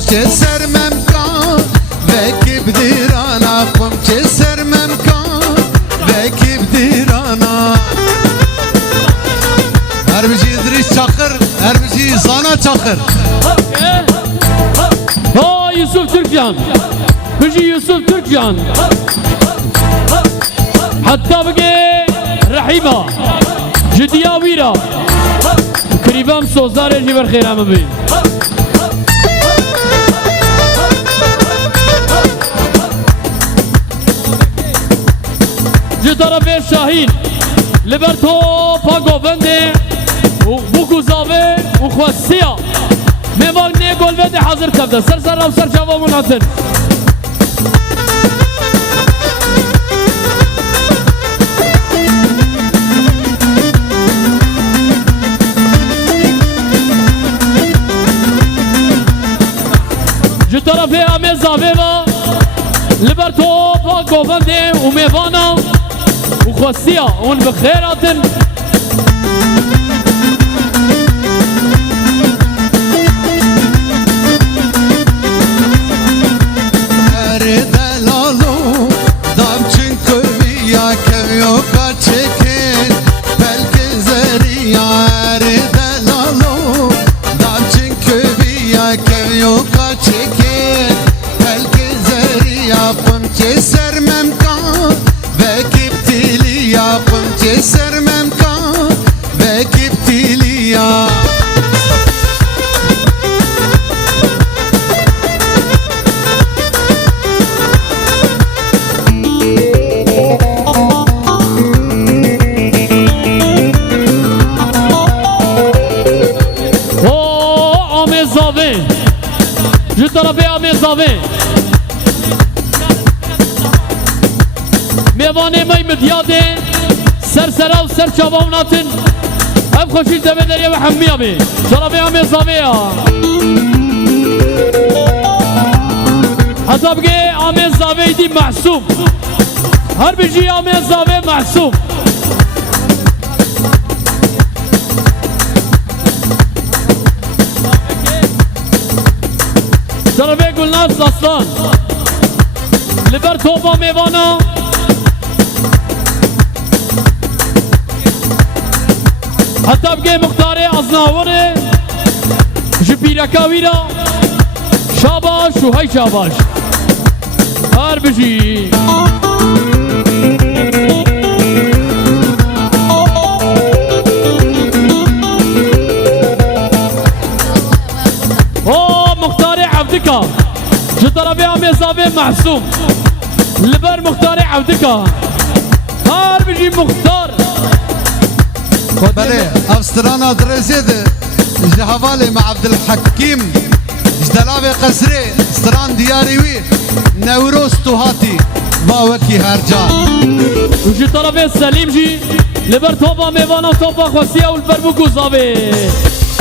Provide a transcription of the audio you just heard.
چه سر ممکان وکی بدیرانا قم چه سر ممکان وکی بدیرانا هر بجی ادریس چاخر هر بجی زانا چاخر ها يوسف تركيان بجي يوسف تركيان حتى بقي رحيمة جديا ويرا قريبا سوزار جبر خير عم بي جدارة شاهين لبرتو باقو بندي وبوكو زاوي وخواسيا ميوان نيقول بدي حاضر كبدا سر سر وسر جواب مناتن جو طرفي عمي زاويوا لبرتو باقو بندي وميوانا وخواسيا ون بخيراتن جو طرفي عمي زاوي ميواني مي مديادي سر سرا و سر چاوا وناتن هم خوشيل دمي دريا و حمي عمي طرفي عمي زاوي حتى بقي عمي زاوي دي محسوب هر بيجي عمي زاوي محسوب طرفي قلنا زاستان لبر توبا ميوانا حتى بقي مختاري ازناوري جبيرا كاويرا شاباش وهي شاباش هار بجي عبدك جو طرفي عمي زاوي محسوم لبر مختاري عبدك هار بيجي مختار بله افسترانا درزيد جهوالي مع عبد الحكيم جدلاوي قسري استران دياري وي نوروز توهاتي باوكي هرجان وجو طرفي سليم جي لبر توبا ميوانا توبا خوسيا والبربوكو زاوي